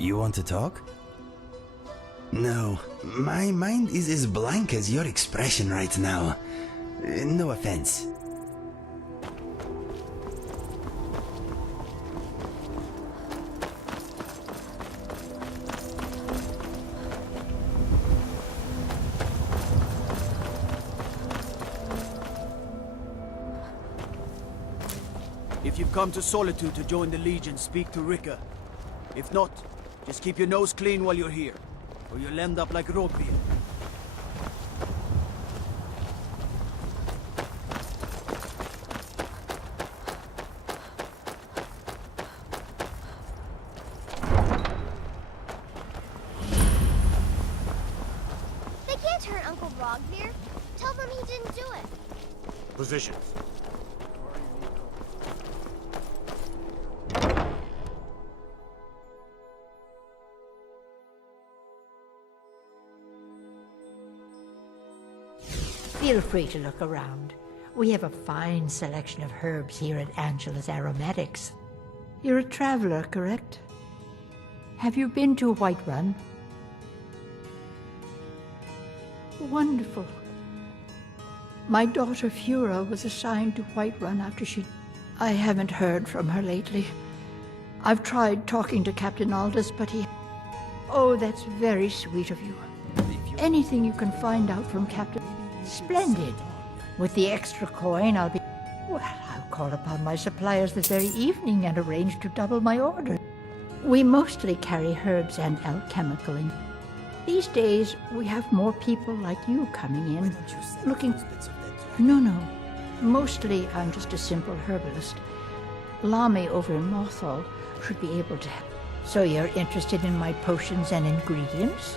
You want to talk? No, my mind is as blank as your expression right now. No offense. If you've come to Solitude to join the Legion, speak to Rika. If not, just keep your nose clean while you're here, or you'll end up like Robbie. They can't hurt Uncle Rogvir. Tell them he didn't do it. Positions. Feel free to look around. We have a fine selection of herbs here at Angela's Aromatics. You're a traveler, correct? Have you been to Whiterun? Wonderful. My daughter Fura was assigned to Whiterun after she... I haven't heard from her lately. I've tried talking to Captain Aldous, but he... Oh, that's very sweet of you. Anything you can find out from Captain... Splendid. With the extra coin, I'll be... Well, I'll call upon my suppliers this very evening and arrange to double my order. We mostly carry herbs and alchemical in. These days, we have more people like you coming in, looking... No. Mostly, I'm just a simple herbalist. Lamy over in Mothall should be able to help. So you're interested in my potions and ingredients?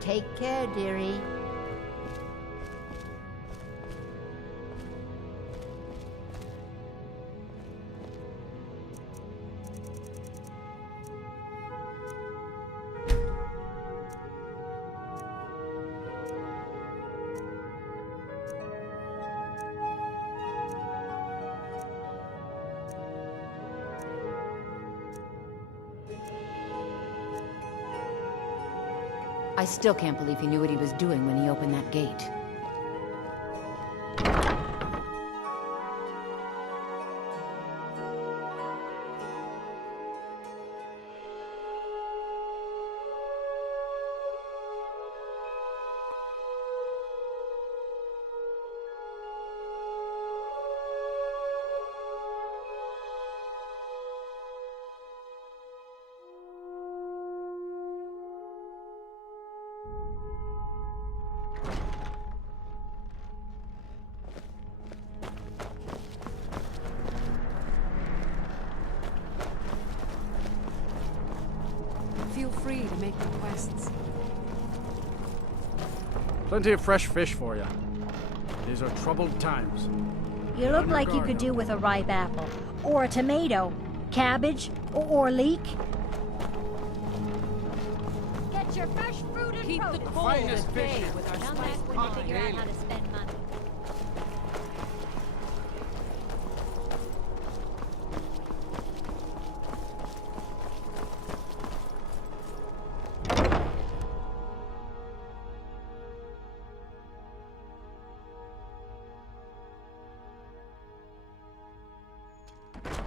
Take care, dearie. I still can't believe he knew what he was doing when he opened that gate. Feel free to make requests. Plenty of fresh fish for you. These are troubled times. You look like you could do with a ripe apple, or a tomato, cabbage, or leek. Get Get your fresh fruit and Keep the produce. cold finest at bay fish. with our Now spice that's when you figure out how to spend money.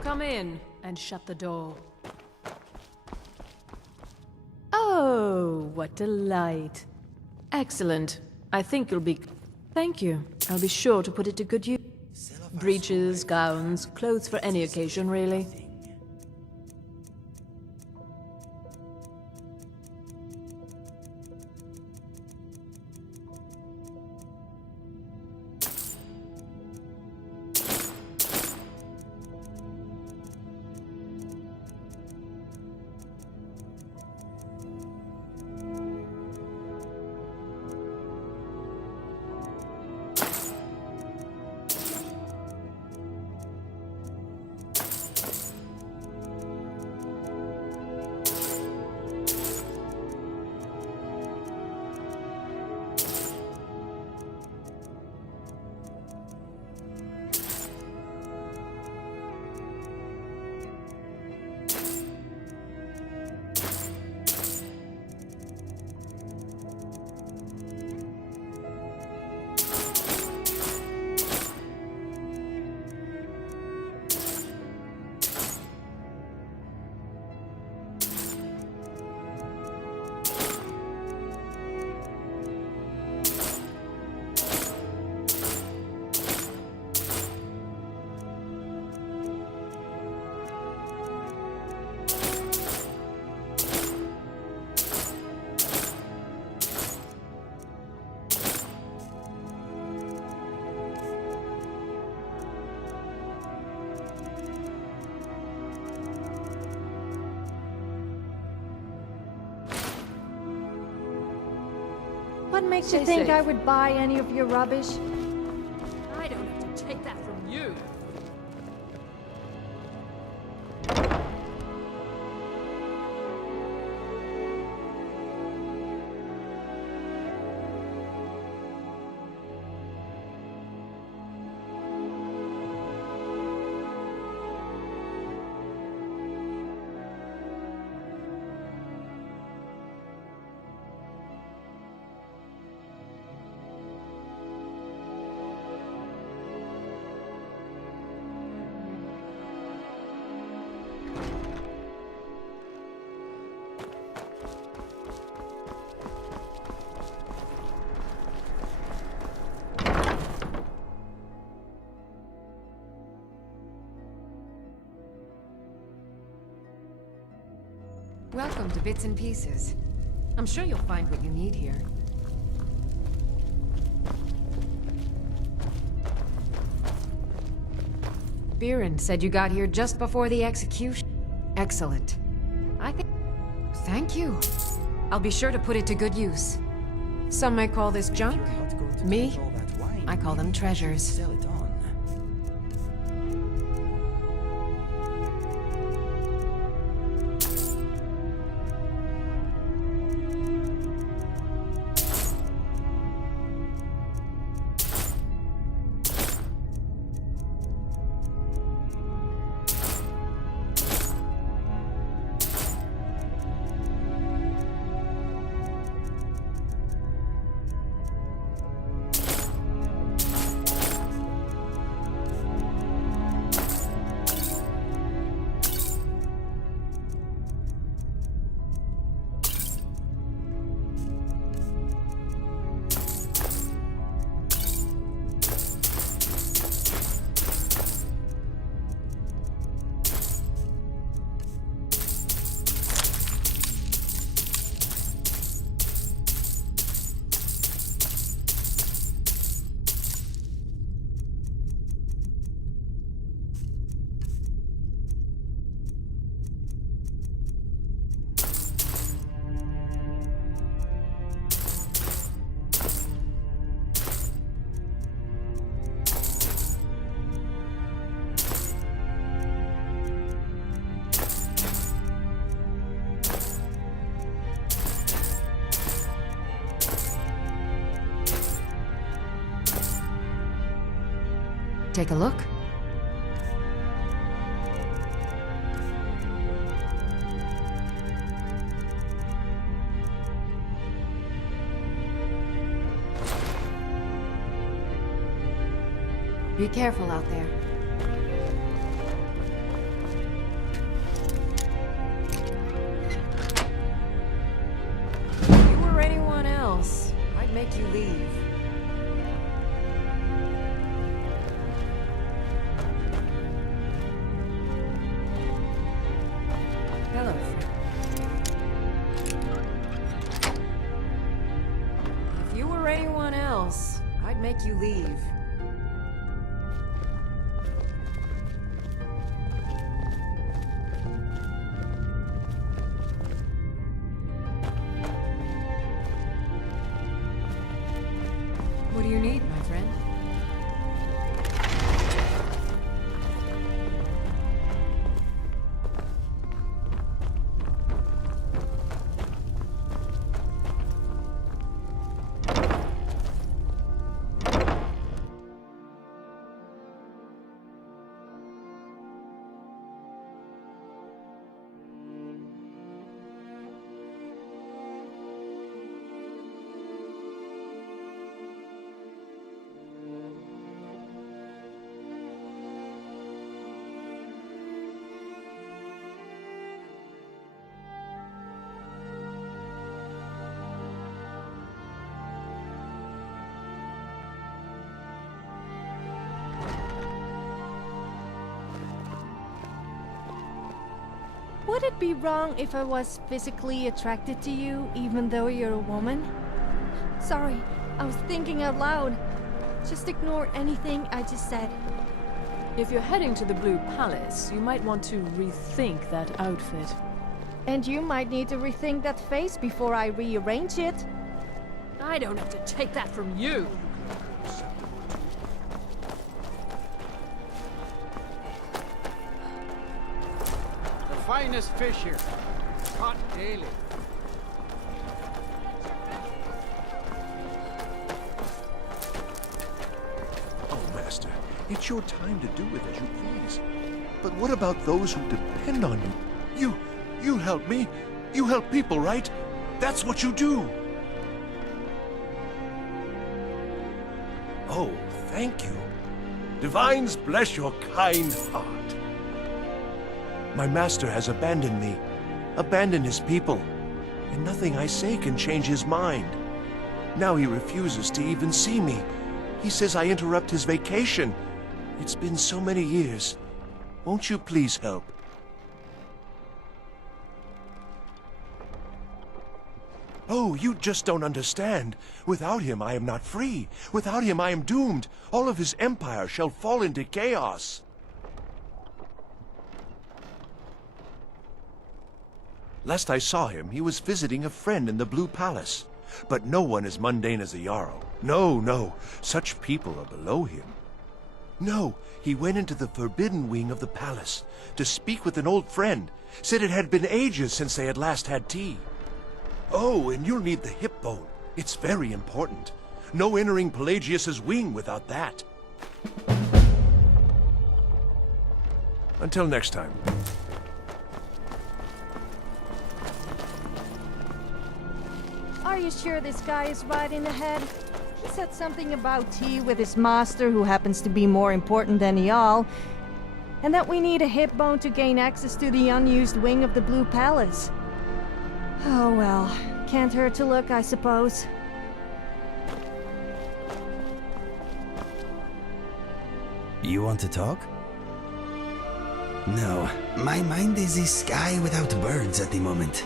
Come in and shut the door. Oh, what delight. Excellent. I think you'll be... Thank you. I'll be sure to put it to good use. Breeches, gowns, clothes for any occasion, really. What makes you think I would buy any of your rubbish? I don't have to take that from you. Welcome to Bits and Pieces. I'm sure you'll find what you need here. Biren said you got here just before the execution. Excellent. I think... Thank you. I'll be sure to put it to good use. Some might call this junk. Me, I call them treasures. Sell it on. Take a look. Be careful out there. If you were anyone else, I'd make you leave. Hello, friend. If you were anyone else, I'd make you leave. What do you need, my friend? Would it be wrong if I was physically attracted to you, even though you're a woman? Sorry, I was thinking out loud. Just ignore anything I just said. If you're heading to the Blue Palace, you might want to rethink that outfit. And you might need to rethink that face before I rearrange it. I don't have to take that from you. The finest fish here. Caught daily. Oh, Master, it's your time to do with as you please. But what about those who depend on you? You help me. You help people, right? That's what you do. Oh, thank you. Divines bless your kind heart. My master has abandoned me, abandoned his people, and nothing I say can change his mind. Now he refuses to even see me. He says I interrupt his vacation. It's been so many years. Won't you please help? Oh, you just don't understand. Without him, I am not free. Without him, I am doomed. All of his empire shall fall into chaos. Last I saw him, he was visiting a friend in the Blue Palace. But no one as mundane as the Jarl. No, no. Such people are below him. No, he went into the forbidden wing of the palace to speak with an old friend. Said it had been ages since they had last had tea. Oh, and you'll need the hip bone. It's very important. No entering Pelagius's wing without that. Until next time. Are you sure this guy is right in the head? He said something about tea with his master, who happens to be more important than y'all, and that we need a hip bone to gain access to the unused wing of the Blue Palace. Oh well, can't hurt to look, I suppose. You want to talk? No, my mind is a sky without birds at the moment.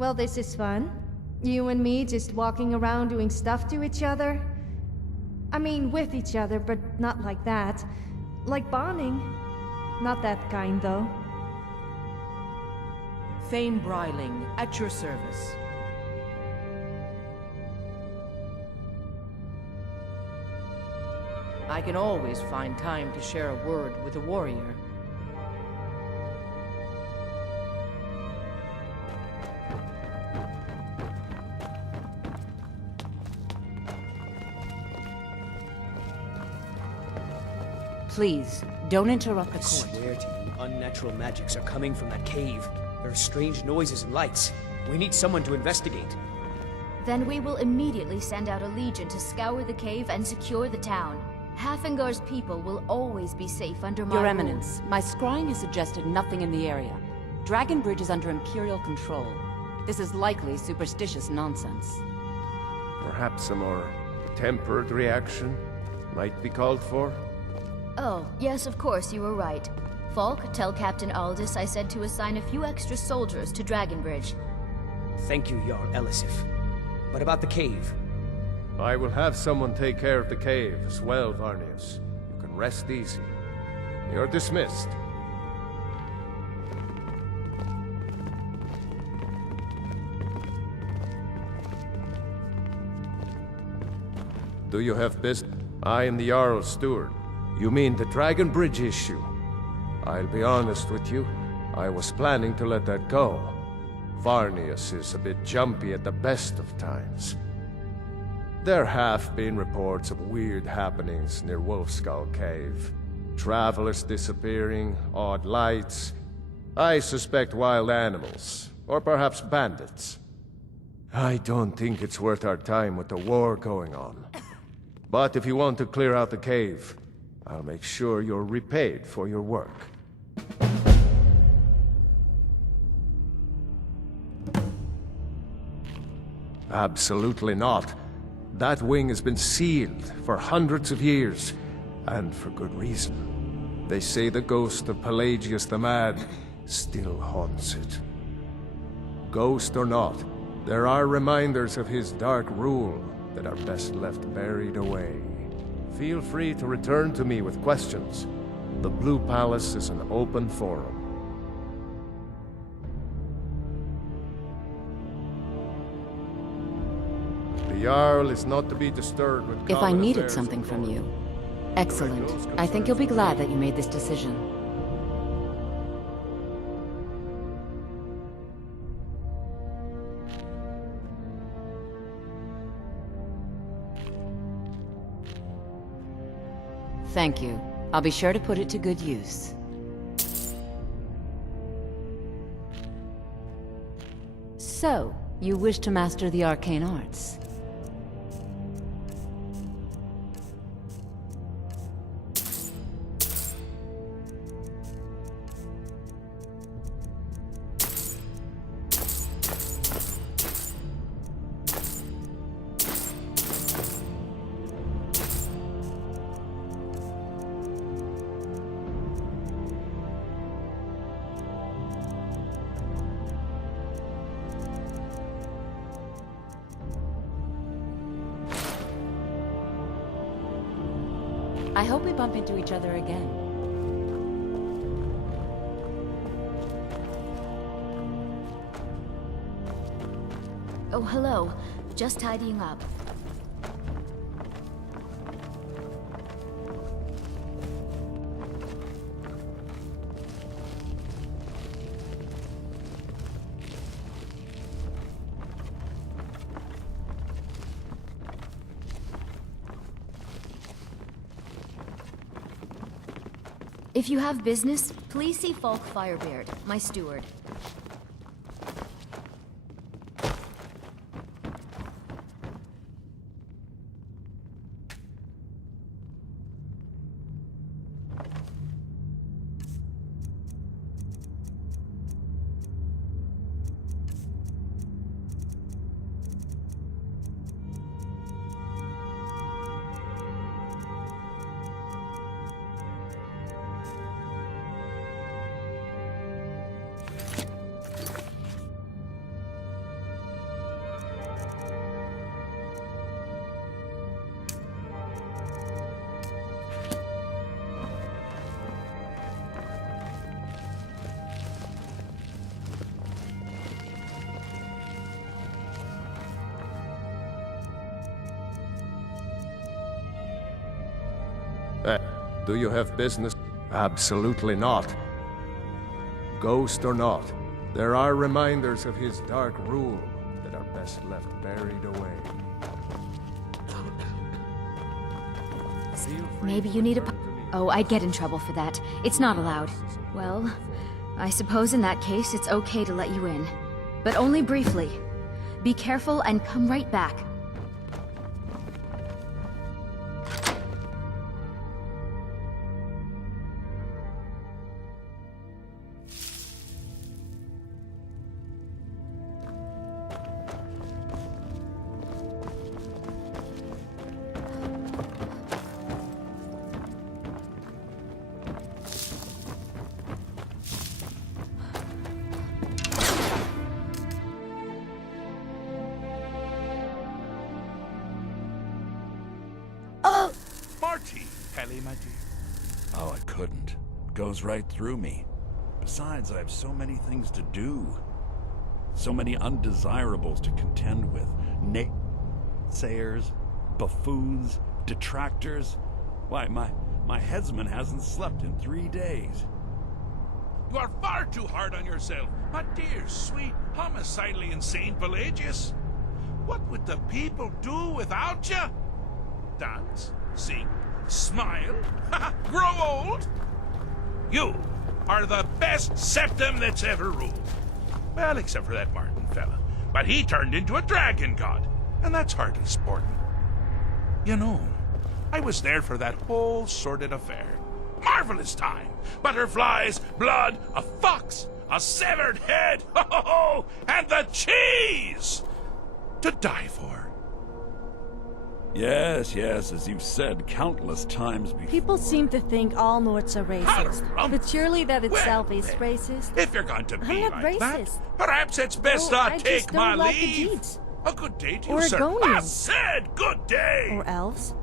Well, this is fun. You and me just walking around doing stuff to each other. I mean, with each other, but not like that. Like bonding. Not that kind, though. Thane Bryling, at your service. I can always find time to share a word with a warrior. Please, don't interrupt the I court. swear to you, unnatural magics are coming from that cave. There are strange noises and lights. We need someone to investigate. Then we will immediately send out a legion to scour the cave and secure the town. Hafingar's people will always be safe under my Your rule. Eminence, my scrying has suggested nothing in the area. Dragon Bridge is under Imperial control. This is likely superstitious nonsense. Perhaps a more tempered reaction might be called for? Oh, yes, of course, you were right. Falk, tell Captain Aldous I said to assign a few extra soldiers to Dragonbridge. Thank you, Jarl Elisif. But about the cave? I will have someone take care of the cave as well, Varnius. You can rest easy. You're dismissed. Do you have business? I am the Jarl's steward. You mean the Dragon Bridge issue? I'll be honest with you. I was planning to let that go. Varnius is a bit jumpy at the best of times. There have been reports of weird happenings near Wolfskull Cave. Travelers disappearing, odd lights. I suspect wild animals, or perhaps bandits. I don't think it's worth our time with the war going on. But if you want to clear out the cave, I'll make sure you're repaid for your work. Absolutely not. That wing has been sealed for hundreds of years, and for good reason. They say the ghost of Pelagius the Mad still haunts it. Ghost or not, there are reminders of his dark rule that are best left buried away. Feel free to return to me with questions. The Blue Palace is an open forum. The Jarl is not to be disturbed with If I common needed affairs something of from Lord. you. Excellent. I think you'll be glad that you made this decision. Thank you. I'll be sure to put it to good use. So, you wish to master the arcane arts? I hope we bump into each other again. Oh, hello. Just tidying up. If you have business, please see Falk Firebeard, my steward. Do you have business? Absolutely not. Ghost or not, there are reminders of his dark rule that are best left buried away. Maybe you need a... Oh, I'd get in trouble for that. It's not allowed. Well, I suppose in that case it's okay to let you in. But only briefly. Be careful and come right back. Marty! Pelly, my dear. Oh, I couldn't. It goes right through me. Besides, I have so many things to do. So many undesirables to contend with. Naysayers, buffoons, detractors. Why, my headsman hasn't slept in 3 days. You are far too hard on yourself, my dear, sweet, homicidally insane Pelagius. What would the people do without you? Dance, sing, smile, grow old? You are the best septum that's ever ruled. Well, except for that Martin fella. But he turned into a dragon god, and that's hardly sporting. You know, I was there for that whole sordid affair. Marvelous time. Butterflies, blood, a fox, a severed head, ho, and the cheese to die for. Yes, as you've said countless times before. People seem to think all Nords are racist, but surely that itself is racist. If you're going to be I'm not like racist. that, perhaps it's best I take just my don't like the leave. Jeeds. A good day to you, Or sir. Argonians. I said good day. Or elves.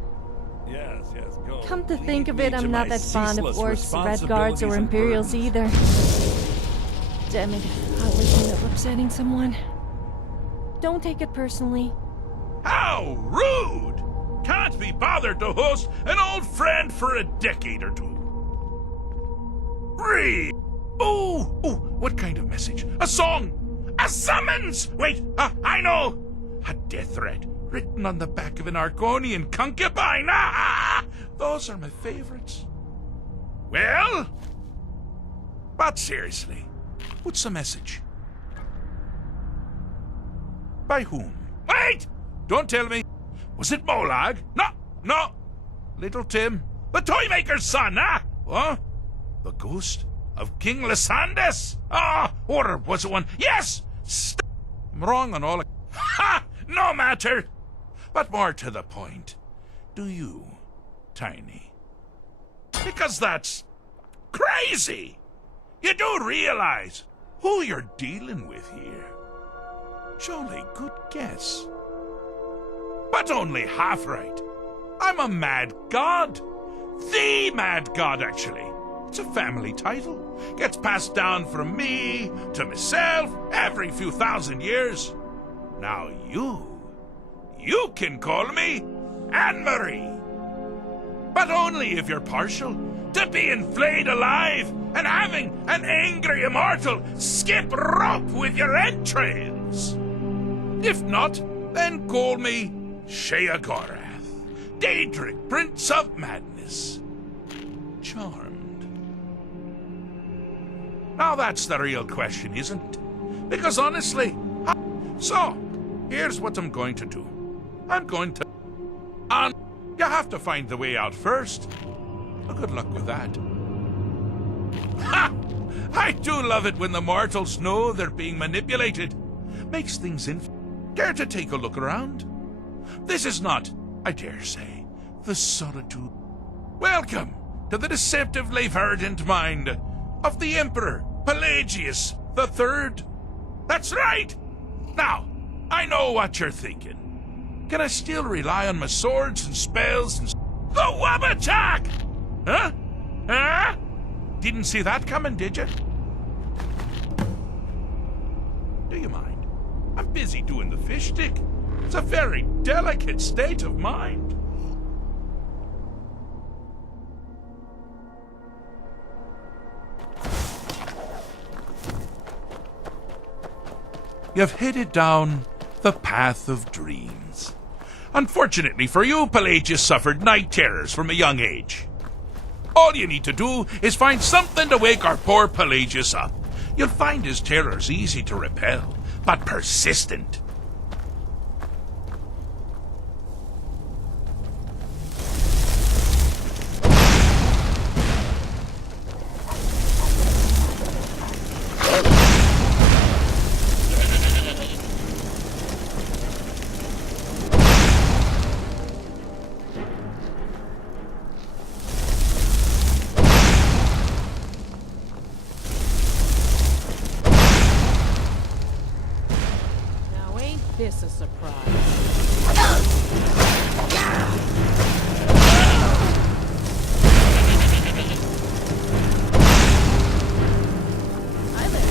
Yes, go. Come to Leave think of me it, to I'm not my that fond of ceaseless orcs, red guards, or responsibilities and imperials burdens. either. Damn it, I always end up upsetting someone. Don't take it personally. How rude! Can't be bothered to host an old friend for a decade or two. Read. Oh, what kind of message? A song? A summons? Wait, I know. A death threat written on the back of an Argonian concubine. Those are my favorites. Well, but seriously, what's the message? By whom? Wait! Don't tell me. Was it Molag? No. Little Tim, the Toymaker's son, Huh? The ghost of King Lysandas? Or was it one? Yes! I'm wrong on all. Ha! No matter. But more to the point, do you, Tiny? Because that's crazy. You do realize who you're dealing with here. Jolly good guess. But only half right. I'm a mad god. The mad god, actually. It's a family title. Gets passed down from me to myself every few thousand years. Now you can call me Anne-Marie. But only if you're partial to being flayed alive and having an angry immortal skip rope with your entrails. If not, then call me Sheogorath, Daedric, Prince of Madness. Charmed. Now that's the real question, isn't it? Because honestly... So, here's what I'm going to do. I'm going to... And you have to find the way out first. Well, good luck with that. Ha! I do love it when the mortals know they're being manipulated. Makes things Care to take a look around? This is not, I dare say, the solitude. Welcome to the deceptively verdant mind of the Emperor Pelagius III. That's right! Now, I know what you're thinking. Can I still rely on my swords and spells and... The Wabbatak! Huh? Didn't see that coming, did you? Do you mind? I'm busy doing the fish stick. It's a very delicate state of mind. you've headed down the path of dreams. Unfortunately for you, Pelagius suffered night terrors from a young age. All you need to do is find something to wake our poor Pelagius up. You'll find his terrors easy to repel, but persistent. This a surprise. Hi there.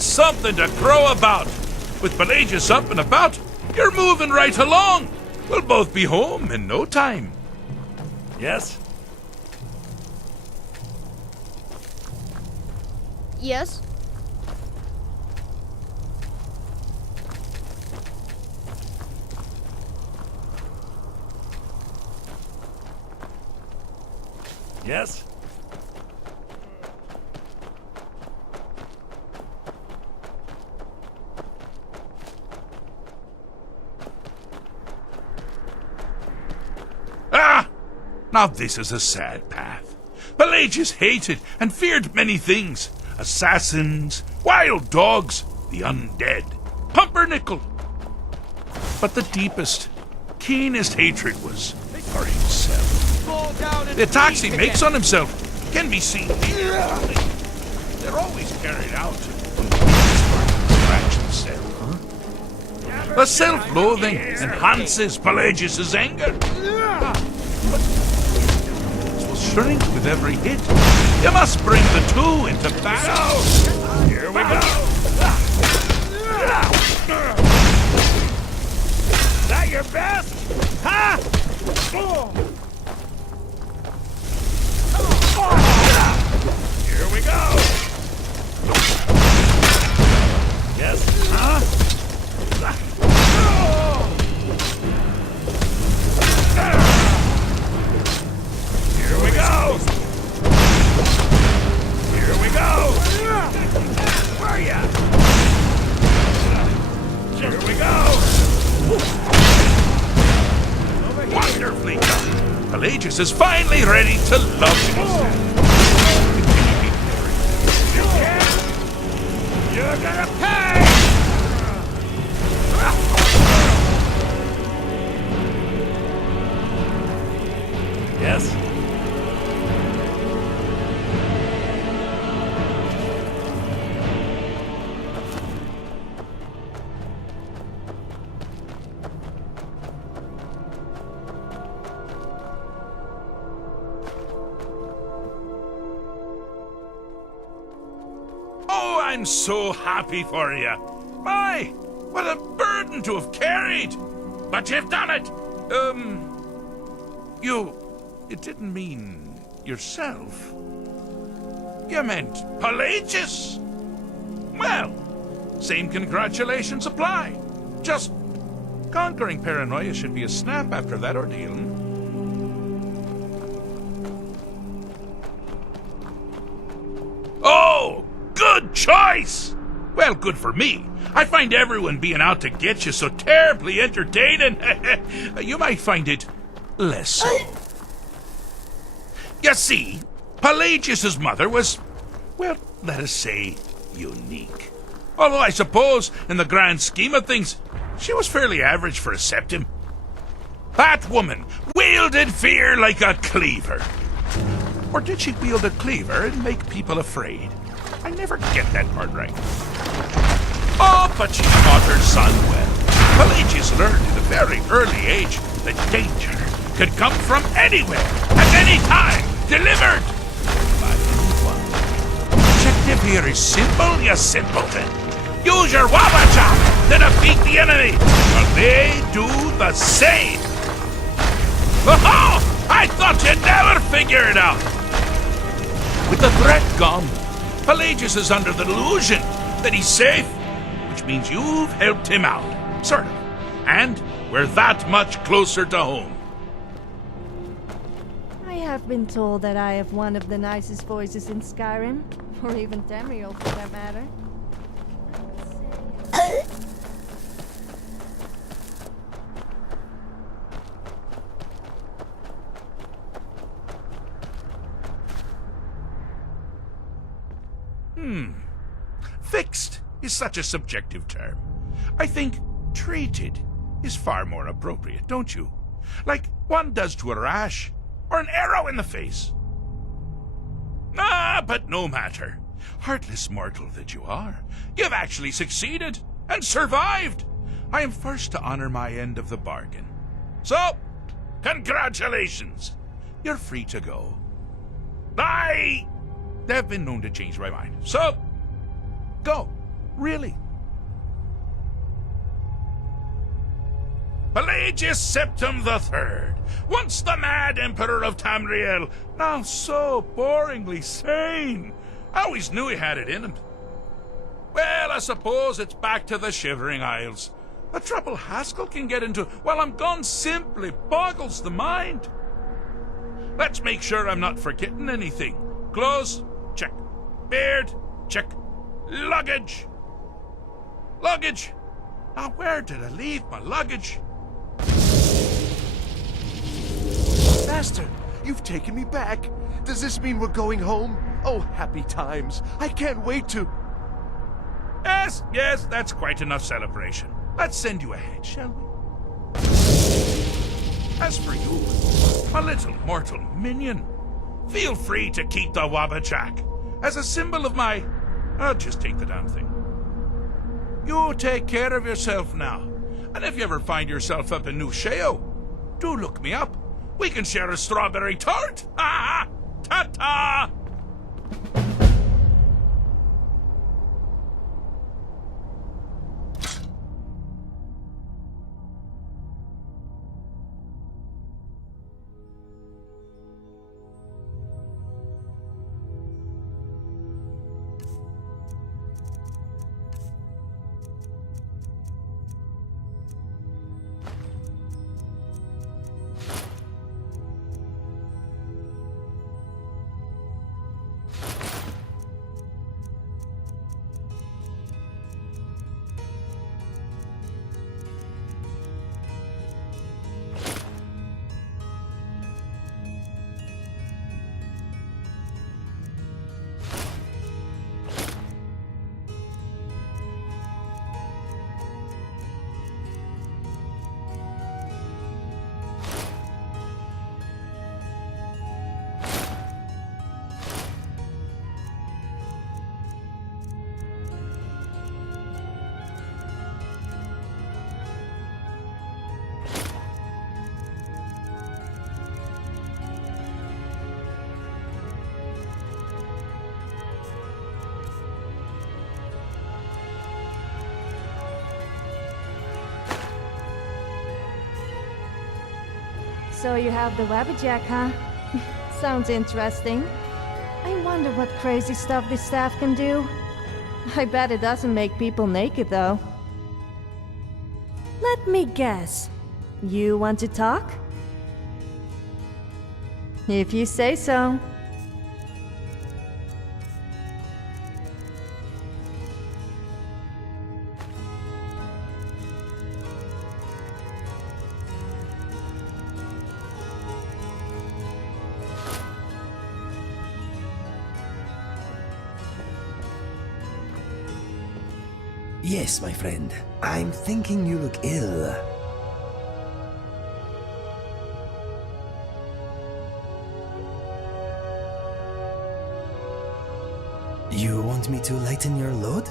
Something to crow about. With Pelagius up and about, you're moving right along. We'll both be home in no time. Yes? Yes? Yes? Now this is a sad path. Pelagius hated and feared many things. Assassins, wild dogs, the undead, pumpernickel. But the deepest, keenest hatred was for himself. The attacks he makes on himself can be seen here only. They're always carried out when the scratch himself. The self-loathing enhances Pelagius' anger. But will shrink with every hit. You must bring the two into battle. Here we go. Is that your best? Huh? Here we go. Yes? Huh? Here we go! Here we go! Where are ya? Here we go! Wonderfully done! Pelagius is finally ready to love himself. You're gonna pay! Yes? Oh, I'm so happy for you. My, what a burden to have carried. But you've done it. You didn't mean yourself. You meant Pelagius. Well, same congratulations apply. Just conquering paranoia should be a snap after that ordeal. Oh, good choice! Well, good for me. I find everyone being out to get you so terribly entertaining. You might find it less so. You see, Pelagius's mother was, well, let us say, unique. Although I suppose, in the grand scheme of things, she was fairly average for a septim. That woman wielded fear like a cleaver. Or did she wield a cleaver and make people afraid? I never get that part right. Oh, but she taught her son well. Pelagius learned at a very early age that danger could come from anywhere, at any time, delivered by anyone. The objective here is simple, you simpleton. Use your Wabachak to defeat the enemy, or they do the same. Oh, I thought you'd never figure it out. With the threat gone, Pelagius is under the delusion that he's safe, which means you've helped him out, sort of. And we're that much closer to home. I have been told that I have one of the nicest voices in Skyrim, or even Tamriel for that matter. Fixed is such a subjective term. I think treated is far more appropriate, don't you? Like one does to a rash, or an arrow in the face. Ah, but no matter. Heartless mortal that you are, you've actually succeeded and survived. I am first to honor my end of the bargain. So, congratulations. You're free to go. They've been known to change my mind. So, go. Really. Pelagius Septim III, once the mad Emperor of Tamriel, now so boringly sane. I always knew he had it in him. Well, I suppose it's back to the Shivering Isles. The trouble Haskell can get into while I'm gone simply boggles the mind. Let's make sure I'm not forgetting anything. Clothes, check. Beard, check. Luggage. Luggage. Now, where did I leave my luggage? Master, you've taken me back. Does this mean we're going home? Oh, happy times. I can't wait to... Yes, that's quite enough celebration. Let's send you ahead, shall we? As for you, a little mortal minion, feel free to keep the Wabachak as a symbol of my... I'll just take the damn thing. You take care of yourself now. And if you ever find yourself up in New Sheo, do look me up. We can share a strawberry tart. Ha ha! Ta-ta! So you have the Wabachak, huh? Sounds interesting. I wonder what crazy stuff this staff can do. I bet it doesn't make people naked, though. Let me guess. You want to talk? If you say so. Yes, my friend. I'm thinking you look ill. You want me to lighten your load?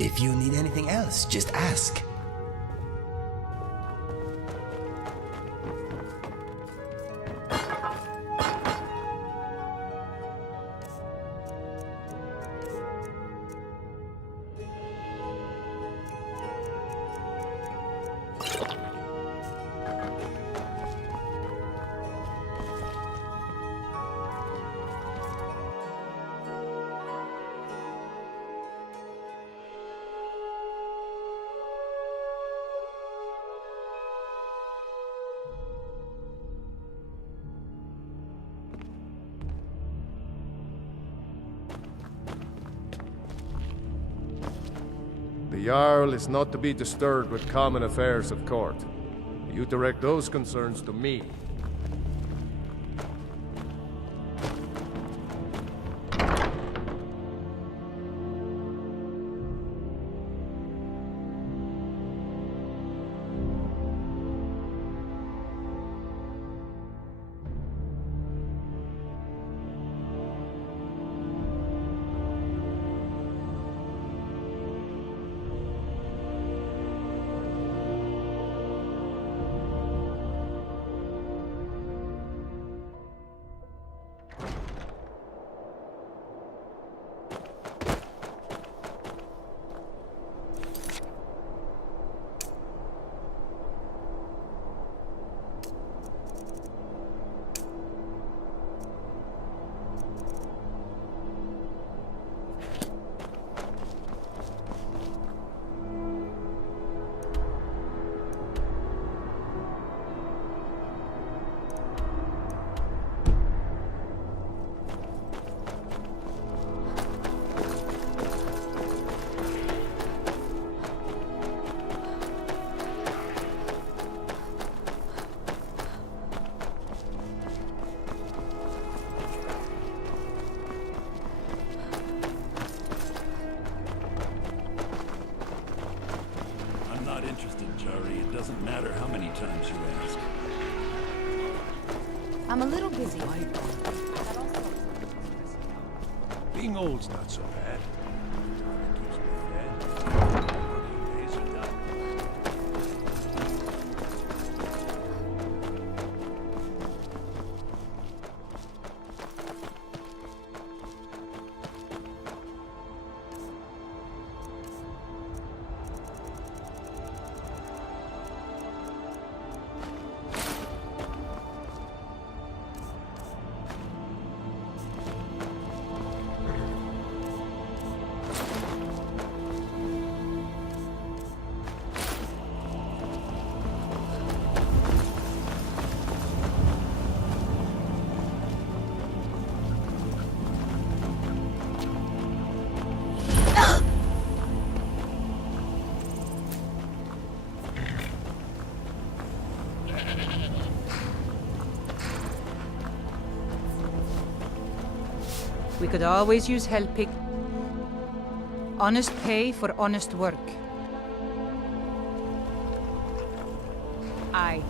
If you need anything else, just ask. The Jarl is not to be disturbed with common affairs of court. You direct those concerns to me. Doesn't matter how many times you ask. I'm a little busy. Being old's not so bad. It keeps me fed. Working days are done. We could always use help pick. Honest pay for honest work. Aye.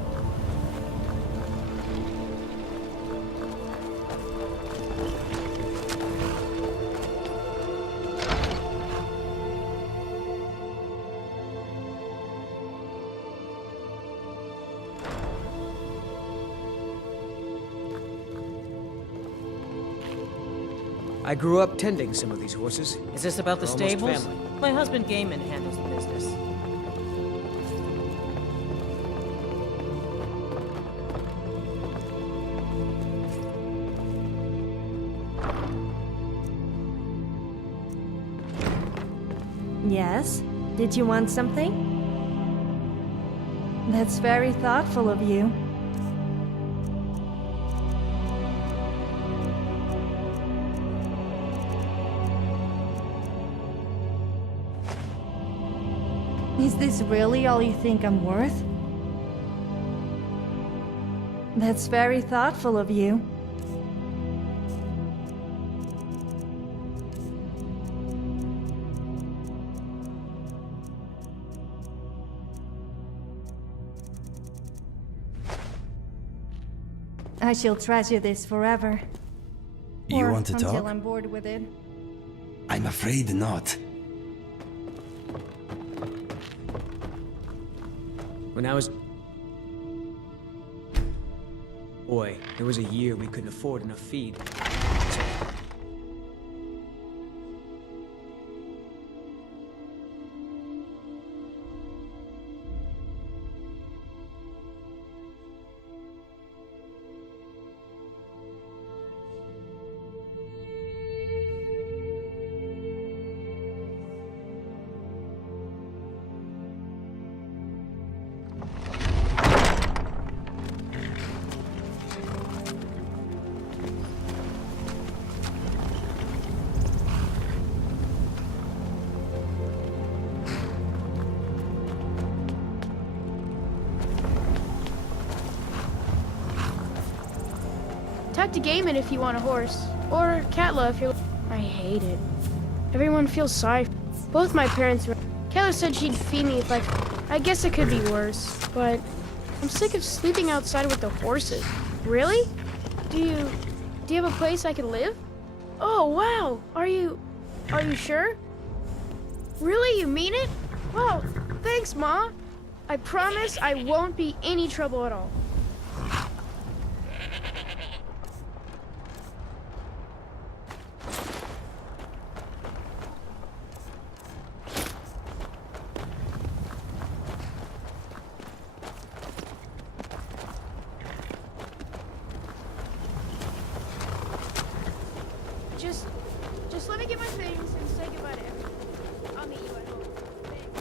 I grew up tending some of these horses. Is this about the We're almost stables? family. My husband Gaiman handles the business. Yes? Did you want something? That's very thoughtful of you. Is this really all you think I'm worth? That's very thoughtful of you. I shall treasure this forever. You Or want to until talk? I'm bored with it. I'm afraid not. When I was... Boy, there was a year we couldn't afford enough feed. Talk to Gaiman if you want a horse. Or Katla if you're... I hate it. Everyone feels sorry. Both my parents were... Kayla said she'd feed me if I guess it could be worse. But I'm sick of sleeping outside with the horses. Really? Do you have a place I can live? Oh, wow. Are you sure? Really? You mean it? Wow. Thanks, Ma. I promise I won't be any trouble at all. Just let me get my things and say goodbye to everyone. I'll meet you at home. Thanks.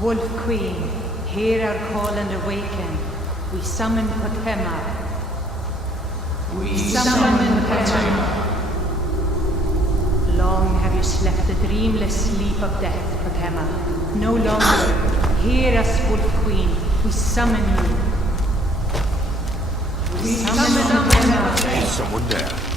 Wolf Queen, hear our call and awaken. We summon Potema. We summon Potema. Long have you slept the dreamless sleep of death, Potema. No longer. Hear us, Wolf Queen. We summon you. We summon Potema. There's someone there.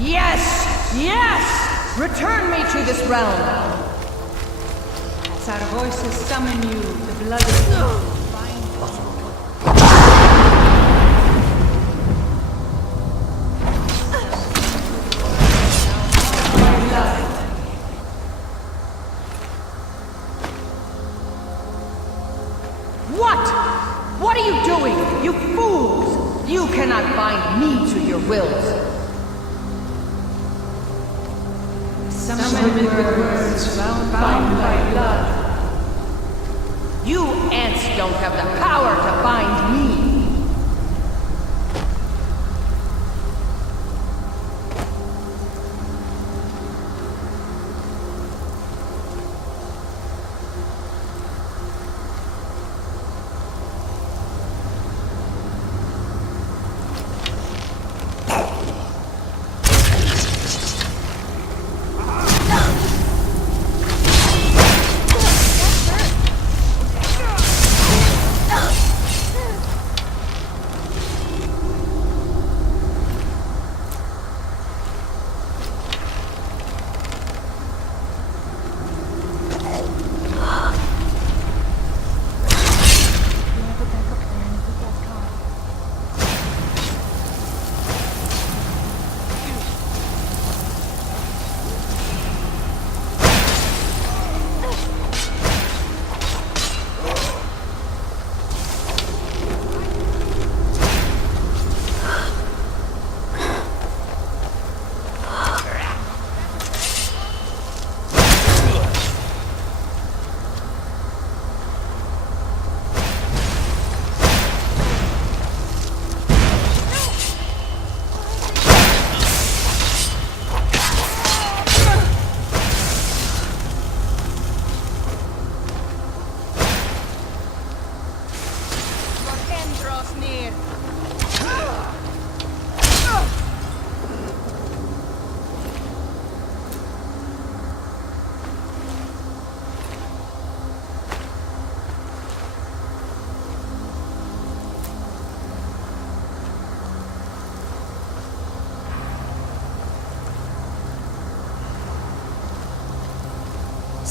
Yes! Yes! Return me to this realm! As our voices summon you, the blood of you. What? What are you doing? You fools! You cannot bind me to your wills. Summoned with words bound by blood. You ants don't have the power to bind me.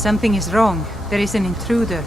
Something is wrong. There is an intruder.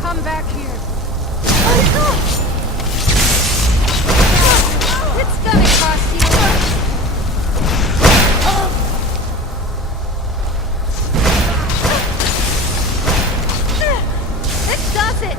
Come back here. It's gonna cost you. This does it.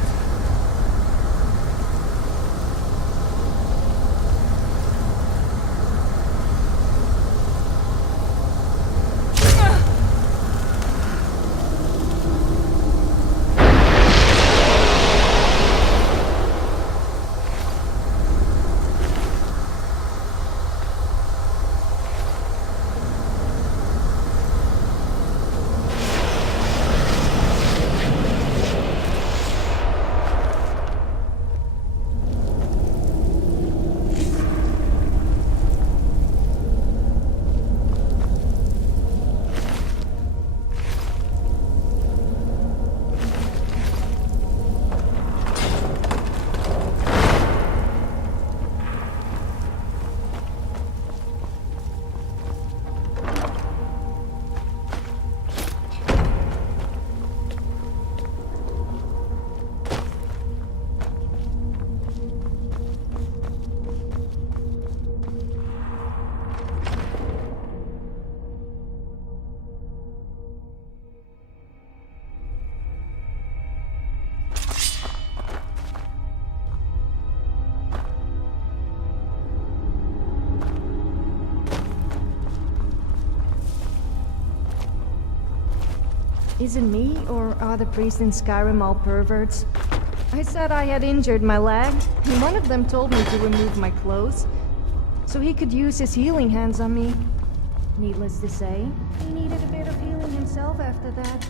Is it me, or are the priests in Skyrim all perverts? I said I had injured my leg, and one of them told me to remove my clothes, so he could use his healing hands on me. Needless to say, he needed a bit of healing himself after that.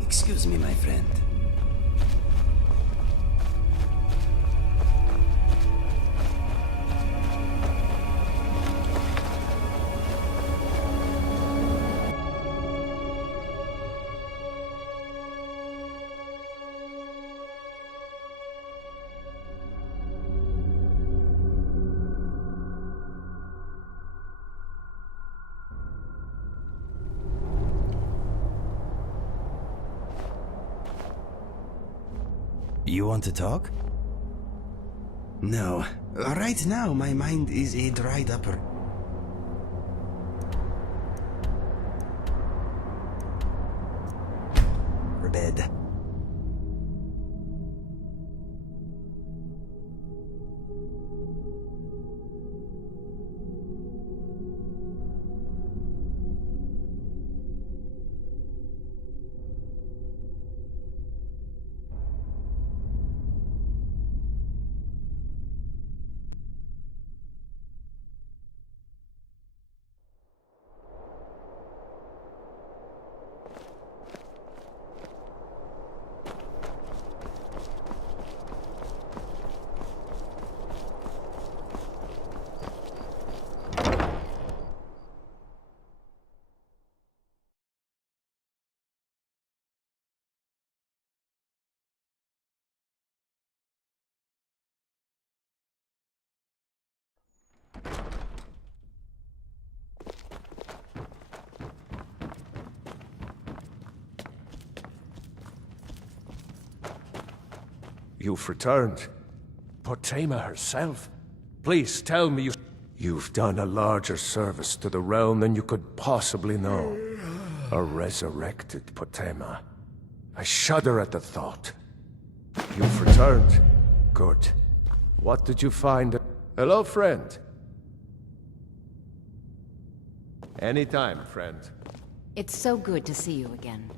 Excuse me, my friend. You want to talk? No. Right now, my mind is a dried up. Bed. You've returned. Potema herself. Please tell me you've done a larger service to the realm than you could possibly know. A resurrected Potema. I shudder at the thought. You've returned. Good. What did you find? Hello, friend. Anytime, friend. It's so good to see you again.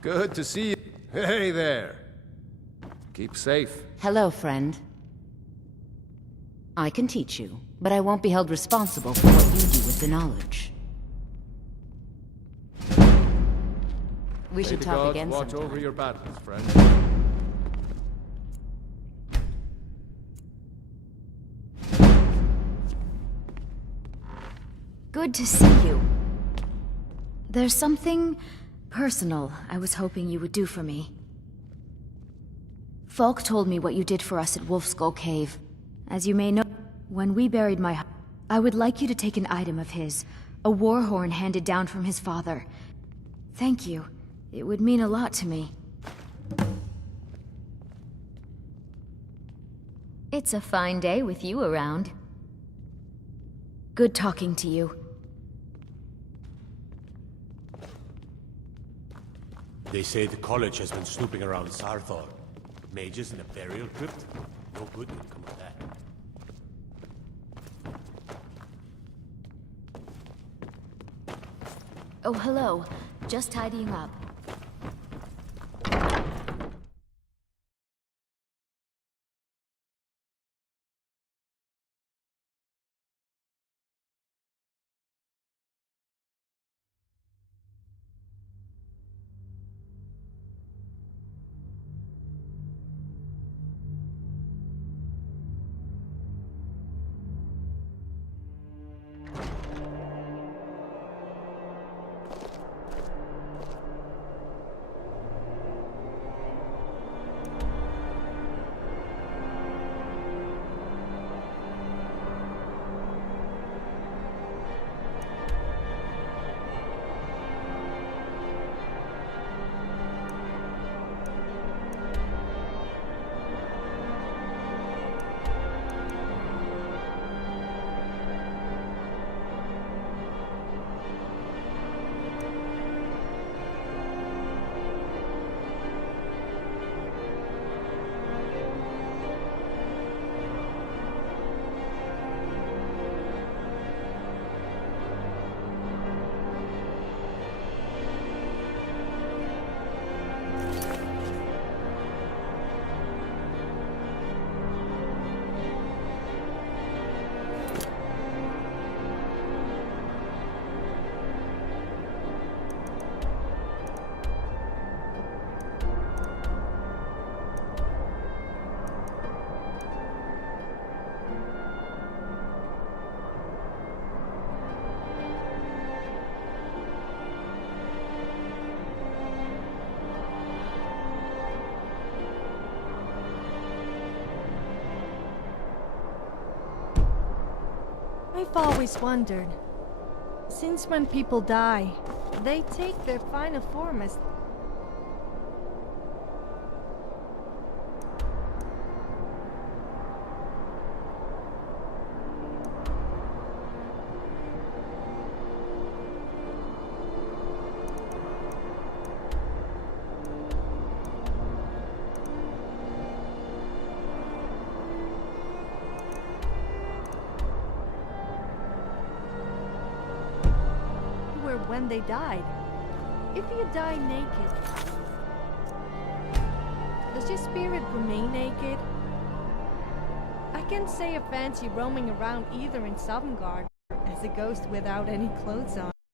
Good to see you. Hey there. Keep safe. Hello, friend. I can teach you, but I won't be held responsible for what you do with the knowledge. We should May the talk gods again watch sometime. over your battles, friend. Good to see you. There's something personal I was hoping you would do for me. Falk told me what you did for us at Wolfskull Cave. As you may know, when we buried my... I would like you to take an item of his, a war horn handed down from his father. Thank you. It would mean a lot to me. It's a fine day with you around. Good talking to you. They say the college has been snooping around Sarthor. Mages in a burial crypt? No good would come of that. Oh, hello. Just tidying up. I've always wondered, since when people die, they take their final form as... when they died. If you die naked, does your spirit remain naked? I can't say I fancy roaming around either in Sovngarde as a ghost without any clothes on.